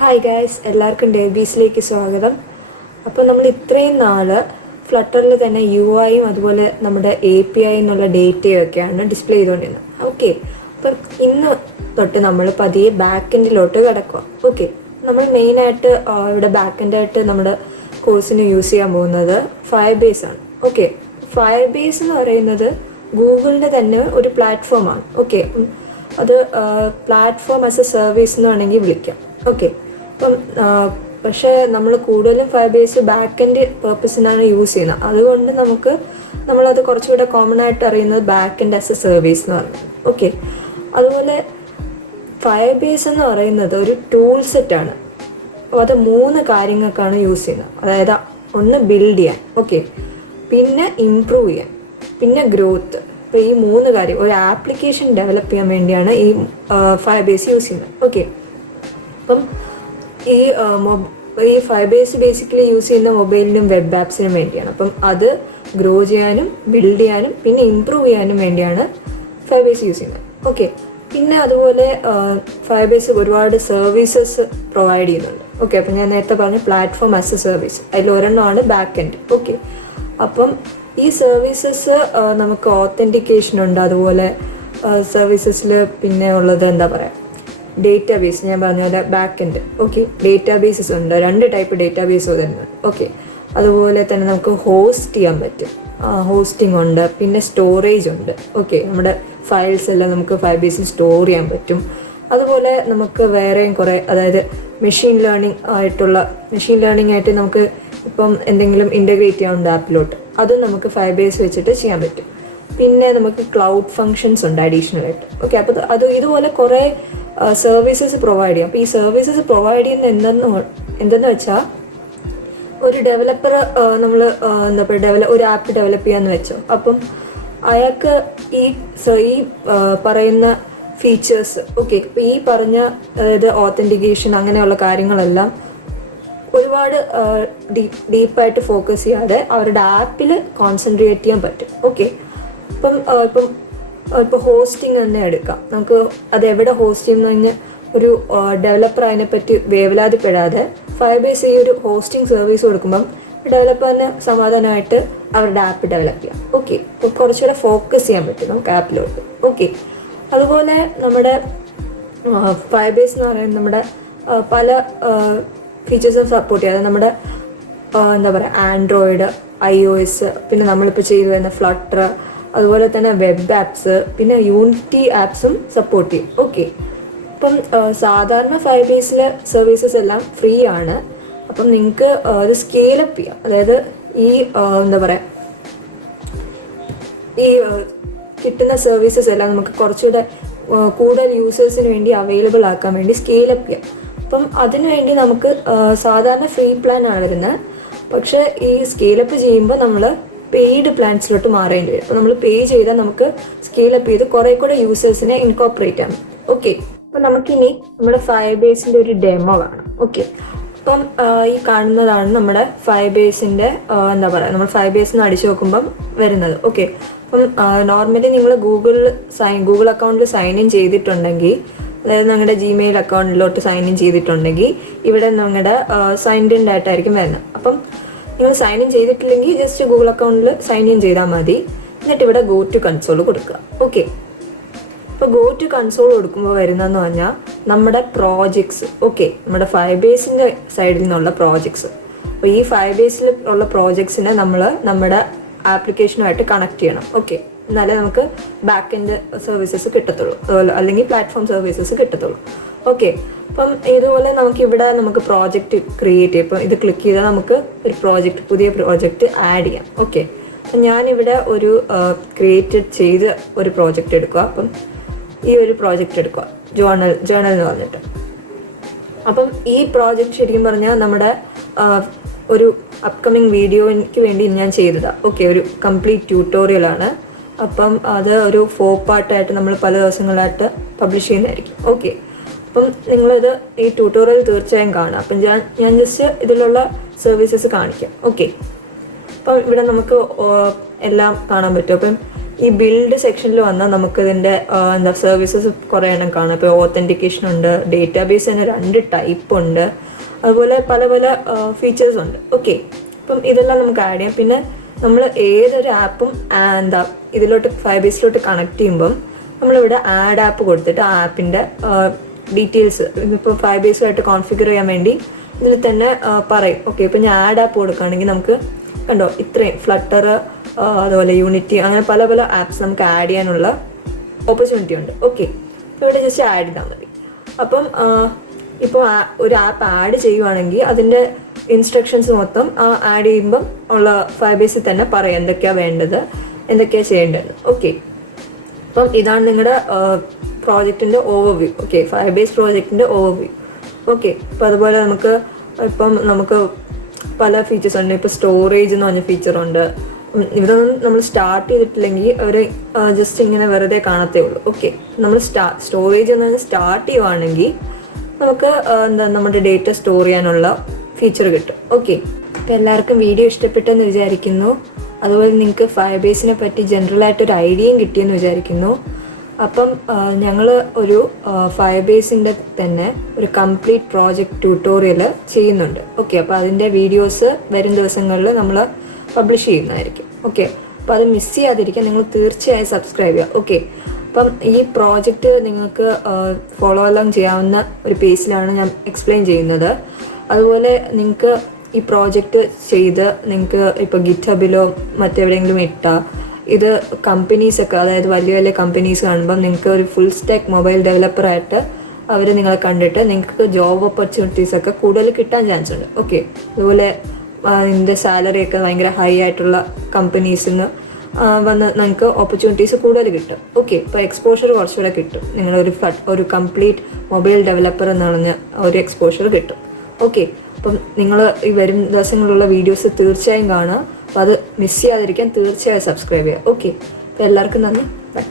Hi guys, എല്ലാവർക്കും DevBeesലേക്ക് സ്വാഗതം. അപ്പോൾ നമ്മൾ ഇത്രയും നാൾ ഫ്ലട്ടറിൽ തന്നെ UI അതുപോലെ നമ്മുടെ API എന്നുള്ള ഡേറ്റയും ഒക്കെയാണ് ഡിസ്പ്ലേ ചെയ്തുകൊണ്ടിരുന്നത്. ഓക്കെ, അപ്പം ഇന്ന് തൊട്ട് നമ്മൾ പതിയെ ബാക്കെൻഡിലോട്ട് കിടക്കുക. ഓക്കെ, നമ്മൾ മെയിനായിട്ട് ഇവിടെ ബാക്കെൻഡായിട്ട് നമ്മുടെ കോഴ്സിന് യൂസ് ചെയ്യാൻ പോകുന്നത് ഫയർബേസ് ആണ്. ഓക്കെ, ഫയർബേസ് എന്ന് പറയുന്നത് ഗൂഗിളിൻ്റെ തന്നെ ഒരു പ്ലാറ്റ്ഫോമാണ്. ഓക്കെ, അത് പ്ലാറ്റ്ഫോം ആസ് എ സർവീസ് എന്ന് വേണമെങ്കിൽ വിളിക്കാം. ഓക്കെ, അപ്പം പക്ഷേ നമ്മൾ കൂടുതലും ഫയർബേസ് ബാക്കെൻഡ് പേർപ്പസിനാണ് യൂസ് ചെയ്യുന്നത്. അതുകൊണ്ട് നമ്മളത് കുറച്ചുകൂടെ കോമൺ ആയിട്ട് അറിയുന്നത് ബാക്കെൻഡ് ആസ് എ സർവീസ് എന്ന് പറയുന്നത്. ഓക്കെ, അതുപോലെ ഫയർബേസ് എന്ന് പറയുന്നത് ഒരു ടൂൾ സെറ്റാണ്. അപ്പോൾ അത് 3 കാര്യങ്ങൾക്കാണ് യൂസ് ചെയ്യുന്നത്. അതായത് ഒന്ന് ബിൽഡ് ചെയ്യാൻ, ഓക്കെ, പിന്നെ ഇംപ്രൂവ് ചെയ്യാൻ, പിന്നെ ഗ്രോത്ത്. അപ്പോൾ ഈ 3 കാര്യം ഒരു ആപ്ലിക്കേഷൻ ഡെവലപ്പ് ചെയ്യാൻ വേണ്ടിയാണ് ഈ ഫയർബേസ് യൂസ് ചെയ്യുന്നത്. ഓക്കെ, അപ്പം ഈ ഫയർബേസ് ബേസിക്കലി യൂസ് ചെയ്യുന്ന മൊബൈലിനും വെബ് ആപ്സിനും വേണ്ടിയാണ്. അപ്പം അത് ഗ്രോ ചെയ്യാനും ബിൽഡ് ചെയ്യാനും പിന്നെ ഇംപ്രൂവ് ചെയ്യാനും വേണ്ടിയാണ് ഫയർബേസ് യൂസ് ചെയ്യുന്നത്. ഓക്കെ, പിന്നെ അതുപോലെ ഫയർബേസ് ഒരുപാട് സർവീസസ് പ്രൊവൈഡ് ചെയ്യുന്നുണ്ട്. ഓക്കെ, അപ്പം ഞാൻ നേരത്തെ പറഞ്ഞ പ്ലാറ്റ്ഫോം ആസ് എ സർവീസ്, അതിൽ ഒരെണ്ണമാണ് ബാക്ക് എൻഡ്. ഓക്കെ, അപ്പം ഈ സർവീസസ് നമുക്ക് ഓത്തൻറ്റിക്കേഷൻ ഉണ്ട്. അതുപോലെ സർവീസസിൽ പിന്നെ ഉള്ളത് എന്താ പറയുക, ഡേറ്റാബേസ്. ഞാൻ പറഞ്ഞ പോലെ ബാക്ക് എൻഡ്. ഓക്കെ, ഡേറ്റാബേസസ് ഉണ്ട്, 2 ടൈപ്പ് ഡേറ്റാബേസ് വരുന്നുണ്ട്. ഓക്കെ, അതുപോലെ തന്നെ നമുക്ക് ഹോസ്റ്റ് ചെയ്യാൻ പറ്റും, ഹോസ്റ്റിംഗ് ഉണ്ട്, പിന്നെ സ്റ്റോറേജ് ഉണ്ട്. ഓക്കെ, നമ്മുടെ ഫയൽസ് എല്ലാം നമുക്ക് ഫയർബേസിൽ സ്റ്റോർ ചെയ്യാൻ പറ്റും. അതുപോലെ നമുക്ക് വേറെയും കുറേ, അതായത് മെഷീൻ ലേണിംഗ് ആയിട്ട് നമുക്ക് ഇപ്പം എന്തെങ്കിലും ഇൻ്റഗ്രേറ്റ് ചെയ്യാവുന്ന ആപ്പിലോട്ട് അതും നമുക്ക് ഫയർബേസ് വെച്ചിട്ട് ചെയ്യാൻ പറ്റും. പിന്നെ നമുക്ക് ക്ലൗഡ് ഫങ്ഷൻസ് ഉണ്ട് അഡീഷണൽ ആയിട്ട്. ഓക്കെ, അപ്പോൾ ഇതുപോലെ കുറേ സർവീസസ് പ്രൊവൈഡ് ചെയ്യും. അപ്പോൾ ഈ സർവീസസ് പ്രൊവൈഡ് ചെയ്യുന്ന എന്തെന്ന് വെച്ചാൽ, ഒരു ഡെവലപ്പർ നമ്മൾ ഒരു ആപ്പ് ഡെവലപ്പ് ചെയ്യാന്ന് വെച്ചോ. അപ്പം അയാൾക്ക് ഈ പറയുന്ന ഫീച്ചേഴ്സ്, ഓക്കെ, ഇപ്പോൾ ഈ പറഞ്ഞ അതായത് ഓത്തൻറ്റിക്കേഷൻ അങ്ങനെയുള്ള കാര്യങ്ങളെല്ലാം ഒരുപാട് ഡീപ്പായിട്ട് ഫോക്കസ് ചെയ്യാതെ അവരുടെ ആപ്പിൽ കോൺസെൻട്രേറ്റ് ചെയ്യാൻ പറ്റും. ഓക്കെ, ഇപ്പോൾ ഹോസ്റ്റിംഗ് തന്നെ എടുക്കാം. നമുക്ക് അത് എവിടെ ഹോസ്റ്റ് ചെയ്യുന്ന കഴിഞ്ഞാൽ ഒരു ഡെവലപ്പർ അതിനെപ്പറ്റി വേവലാതിപ്പെടാതെ ഫയർബേസ് ഈ ഒരു ഹോസ്റ്റിംഗ് സർവീസ് കൊടുക്കുമ്പം ഡെവലപ്പറിന് സമാധാനമായിട്ട് അവരുടെ ആപ്പ് ഡെവലപ്പ് ചെയ്യാം. ഓക്കെ, അപ്പോൾ കുറച്ചുകൂടെ ഫോക്കസ് ചെയ്യാൻ പറ്റും നമുക്ക് ആപ്പിലോട്ട്. ഓക്കെ, അതുപോലെ നമ്മുടെ ഫയർബേസ് എന്ന് പറയുന്നത് നമ്മുടെ പല ഫീച്ചേഴ്സും സപ്പോർട്ട് ചെയ്യാതെ നമ്മുടെ എന്താ പറയുക, ആൻഡ്രോയിഡ്, iOS, പിന്നെ നമ്മളിപ്പോൾ ചെയ്തു വരുന്ന ഫ്ലട്ടർ, അതുപോലെ തന്നെ വെബ് ആപ്സ്, പിന്നെ യൂണിറ്റി ആപ്സും സപ്പോർട്ട് ചെയ്യും. ഓക്കെ, അപ്പം സാധാരണ ഫയർബേസിലെ സർവീസസ് എല്ലാം ഫ്രീ ആണ്. അപ്പം നിങ്ങൾക്ക് അത് സ്കെയിലപ്പ് ചെയ്യാം. അതായത് ഈ എന്താ പറയുക, ഈ കിട്ടുന്ന സർവീസസ് എല്ലാം നമുക്ക് കുറച്ചുകൂടെ കൂടുതൽ യൂസേഴ്സിന് വേണ്ടി അവൈലബിൾ ആക്കാൻ വേണ്ടി സ്കെയിലപ്പ് ചെയ്യാം. അപ്പം അതിനുവേണ്ടി നമുക്ക് സാധാരണ ഫ്രീ പ്ലാൻ ആണ് വരുന്നത്. പക്ഷേ ഈ സ്കെയിലപ്പ് ചെയ്യുമ്പോൾ നമ്മൾ പെയ്ഡ് പ്ലാൻസിലോട്ട് മാറേണ്ടി വരും. അപ്പോൾ നമ്മൾ പേ ചെയ്താൽ നമുക്ക് സ്കെയിലപ്പ് ചെയ്ത് കുറേ കൂടെ യൂസേഴ്സിനെ ഇൻകോപ്പറേറ്റ് ചെയ്യാം. ഓക്കെ, അപ്പോൾ നമുക്കിനി നമ്മുടെ ഫയർബേസിൻ്റെ ഒരു ഡെമോ കാണാം. ഓക്കെ, അപ്പം ഈ കാണുന്നതാണ് നമ്മുടെ ഫയർബേസിൻ്റെ എന്താ പറയുക, നമ്മൾ ഫയർബേസിന് അടിച്ചു നോക്കുമ്പം വരുന്നത്. ഓക്കെ, അപ്പം നോർമലി നിങ്ങൾ ഗൂഗിൾ അക്കൗണ്ടിൽ സൈൻ ഇൻ ചെയ്തിട്ടുണ്ടെങ്കിൽ, അതായത് നിങ്ങളുടെ Gmail അക്കൗണ്ടിലോട്ട് സൈൻ ഇൻ ചെയ്തിട്ടുണ്ടെങ്കിൽ ഇവിടെ നിങ്ങളുടെ സൈൻഡ് ഇൻ ഡാറ്റ ആയിരിക്കും വരുന്നത്. അപ്പം നിങ്ങൾ സൈൻ ഇൻ ചെയ്തിട്ടില്ലെങ്കിൽ ജസ്റ്റ് ഗൂഗിൾ അക്കൗണ്ടിൽ സൈൻ ഇൻ ചെയ്താൽ മതി. എന്നിട്ട് ഇവിടെ ഗോ ടു കൺസോൾ കൊടുക്കുക. ഓക്കെ, അപ്പോൾ ഗോ ടു കൺസോൾ കൊടുക്കുമ്പോൾ വരുന്നതെന്ന് പറഞ്ഞാൽ നമ്മുടെ പ്രോജക്ട്സ്, ഓക്കെ, നമ്മുടെ ഫയർബേസിൻ്റെ സൈഡിൽ നിന്നുള്ള പ്രോജക്ട്സ്. അപ്പോൾ ഈ ഫയർബേസിൽ ഉള്ള പ്രോജക്ട്സിനെ നമ്മൾ നമ്മുടെ ആപ്ലിക്കേഷനുമായിട്ട് കണക്ട് ചെയ്യണം. ഓക്കെ, എന്നാലേ നമുക്ക് ബാക്ക് എൻഡ് സർവീസസ് കിട്ടത്തുള്ളൂ, അല്ലെങ്കിൽ പ്ലാറ്റ്ഫോം സർവീസസ് കിട്ടത്തുള്ളൂ. ഓക്കെ, അപ്പം ഇതുപോലെ നമുക്ക് പ്രോജക്റ്റ് ക്രിയേറ്റ് ചെയ്യും. ഇപ്പം ഇത് ക്ലിക്ക് ചെയ്താൽ നമുക്ക് ഒരു പുതിയ പ്രോജക്റ്റ് ആഡ് ചെയ്യാം. ഓക്കെ, അപ്പം ഞാനിവിടെ ഒരു ക്രിയേറ്റഡ് ചെയ്ത് ഒരു പ്രോജക്റ്റ് എടുക്കുക. അപ്പം ഈ ഒരു പ്രോജക്റ്റ് എടുക്കുക, ജേണൽ എന്ന് പറഞ്ഞിട്ട്. അപ്പം ഈ പ്രോജക്റ്റ് ശരിക്കും പറഞ്ഞാൽ നമ്മുടെ ഒരു അപ്കമിങ് വീഡിയോയ്ക്ക് വേണ്ടി ഞാൻ ചെയ്തതാണ്. ഓക്കെ, ഒരു കംപ്ലീറ്റ് ട്യൂട്ടോറിയലാണ്. അപ്പം അത് ഒരു 4 പാർട്ടായിട്ട് നമ്മൾ പല ദിവസങ്ങളായിട്ട് പബ്ലിഷ് ചെയ്യുന്നതായിരിക്കും. ഓക്കെ, അപ്പം നിങ്ങളിത് ഈ ട്യൂട്ടോറിയൽ തീർച്ചയായും കാണാം. അപ്പം ഞാൻ ജസ്റ്റ് ഇതിലുള്ള സർവീസസ് കാണിക്കാം. ഓക്കെ, അപ്പം ഇവിടെ നമുക്ക് എല്ലാം കാണാൻ പറ്റും. അപ്പം ഈ ബിൽഡ് സെക്ഷനിൽ വന്നാൽ നമുക്ക് ഇതിൻ്റെ എന്താ സർവീസസ് കുറേ എണ്ണം കാണാം. ഇപ്പോൾ ഓത്തൻറ്റിക്കേഷൻ ഉണ്ട്, ഡേറ്റാബേസ് തന്നെ 2 ടൈപ്പ് ഉണ്ട്, അതുപോലെ പല പല ഫീച്ചേഴ്സ് ഉണ്ട്. ഓക്കെ, അപ്പം ഇതെല്ലാം നമുക്ക് ആഡ് ചെയ്യാം. പിന്നെ നമ്മൾ ഏതൊരു ആപ്പും എന്താ ഇതിലോട്ട് ഫയർബേസിലോട്ട് കണക്ട് ചെയ്യുമ്പം നമ്മളിവിടെ ആഡ് ആപ്പ് കൊടുത്തിട്ട് ആ ആപ്പിൻ്റെ ഡീറ്റെയിൽസ് ഇപ്പോൾ ഫയർബേസുമായിട്ട് കോൺഫിഗർ ചെയ്യാൻ വേണ്ടി ഇതിൽ തന്നെ പറയും. ഓക്കെ, ഇപ്പോൾ ഞാൻ ആഡ് ആപ്പ് കൊടുക്കുകയാണെങ്കിൽ നമുക്ക് കണ്ടോ ഇത്രയും ഫ്ലട്ടർ, അതുപോലെ യൂണിറ്റി, അങ്ങനെ പല പല ആപ്സ് നമുക്ക് ആഡ് ചെയ്യാനുള്ള ഓപ്പർച്യൂണിറ്റി ഉണ്ട്. ഓക്കെ, അപ്പോൾ ഇവിടെ ജസ്റ്റ് ആഡ് ചെയ്താൽ മതി. അപ്പം ഇപ്പോൾ ഒരു ആപ്പ് ആഡ് ചെയ്യുവാണെങ്കിൽ അതിൻ്റെ ഇൻസ്ട്രക്ഷൻസ് മൊത്തം ആഡ് ചെയ്യുമ്പം ഉള്ള ഫയർബേസിൽ തന്നെ പറയാം എന്തൊക്കെയാണ് വേണ്ടത്, എന്തൊക്കെയാണ് ചെയ്യേണ്ടത്. ഓക്കെ, അപ്പം ഇതാണ് നിങ്ങളുടെ പ്രോജക്റ്റിൻ്റെ ഓവർവ്യൂ. ഓക്കെ, ഫയർബേസ് പ്രോജക്റ്റിൻ്റെ ഓവർവ്യൂ. ഓക്കെ, അപ്പോൾ അതുപോലെ നമുക്ക് പല ഫീച്ചേഴ്സ് ഉണ്ട്. ഇപ്പോൾ സ്റ്റോറേജ് എന്ന് പറഞ്ഞ ഫീച്ചറുണ്ട്. ഇതൊന്നും നമ്മൾ സ്റ്റാർട്ട് ചെയ്തിട്ടില്ലെങ്കിൽ അവർ ജസ്റ്റ് ഇങ്ങനെ വെറുതെ കാണത്തേ ഉള്ളൂ. ഓക്കെ, നമ്മൾ സ്റ്റോറേജ് എന്ന് സ്റ്റാർട്ട് ചെയ്യുവാണെങ്കിൽ നമുക്ക് നമ്മുടെ ഡേറ്റ സ്റ്റോർ ചെയ്യാനുള്ള ഫീച്ചർ കിട്ടും. ഓക്കെ, അപ്പോൾ എല്ലാവർക്കും വീഡിയോ ഇഷ്ടപ്പെട്ടെന്ന് വിചാരിക്കുന്നു. അതുപോലെ നിങ്ങൾക്ക് ഫയർബേസിനെ പറ്റി ജനറലായിട്ടൊരു ഐഡിയയും കിട്ടിയെന്ന് വിചാരിക്കുന്നു. അപ്പം ഞങ്ങൾ ഒരു ഫയർബേസിൻ്റെ തന്നെ ഒരു കംപ്ലീറ്റ് പ്രോജക്റ്റ് ട്യൂട്ടോറിയൽ ചെയ്യുന്നുണ്ട്. ഓക്കെ, അപ്പോൾ അതിൻ്റെ വീഡിയോസ് വരും ദിവസങ്ങളിൽ നമ്മൾ പബ്ലിഷ് ചെയ്യുന്നതായിരിക്കും. ഓക്കെ, അപ്പോൾ അത് മിസ് ചെയ്യാതിരിക്കാൻ നിങ്ങൾ തീർച്ചയായും സബ്സ്ക്രൈബ് ചെയ്യുക. ഓക്കെ, അപ്പം ഈ പ്രോജക്റ്റ് നിങ്ങൾക്ക് ഫോളോ എല്ലാം ചെയ്യാവുന്ന ഒരു പേജിലാണ് ഞാൻ എക്സ്പ്ലെയിൻ ചെയ്യുന്നത്. അതുപോലെ നിങ്ങൾക്ക് ഈ പ്രോജക്റ്റ് ചെയ്ത് നിങ്ങൾക്ക് ഇപ്പോൾ ഗിറ്റ്ഹബിലോ മറ്റെവിടെയെങ്കിലും ഇട്ടാൽ ഇത് കമ്പനീസൊക്കെ, അതായത് വലിയ വലിയ കമ്പനീസ് കാണുമ്പം നിങ്ങൾക്ക് ഒരു ഫുൾ സ്റ്റാക്ക് മൊബൈൽ ഡെവലപ്പറായിട്ട് അവർ നിങ്ങളെ കണ്ടിട്ട് നിങ്ങൾക്ക് ജോബ് ഓപ്പർച്യൂണിറ്റീസൊക്കെ കൂടുതൽ കിട്ടാൻ ചാൻസ് ഉണ്ട്. ഓക്കെ, അതുപോലെ ഇതിൻ്റെ സാലറിയൊക്കെ ഭയങ്കര ഹൈ ആയിട്ടുള്ള കമ്പനീസിൽ നിന്ന് വന്ന് നിങ്ങൾക്ക് ഓപ്പർച്യൂണിറ്റീസ് കൂടുതൽ കിട്ടും. ഓക്കെ, ഇപ്പോൾ എക്സ്പോഷർ കുറച്ചുകൂടെ കിട്ടും. നിങ്ങളൊരു കംപ്ലീറ്റ് മൊബൈൽ ഡെവലപ്പർ എന്ന് പറഞ്ഞ ഒരു എക്സ്പോഷർ കിട്ടും. ഓക്കെ, അപ്പം നിങ്ങൾ ഈ വരും ദിവസങ്ങളിലുള്ള വീഡിയോസ് തീർച്ചയായും കാണുക. അപ്പോൾ അത് മിസ് ചെയ്യാതിരിക്കാൻ തീർച്ചയായും സബ്സ്ക്രൈബ് ചെയ്യുക. ഓക്കെ, അപ്പോൾ എല്ലാവർക്കും നന്ദി. ബൈ.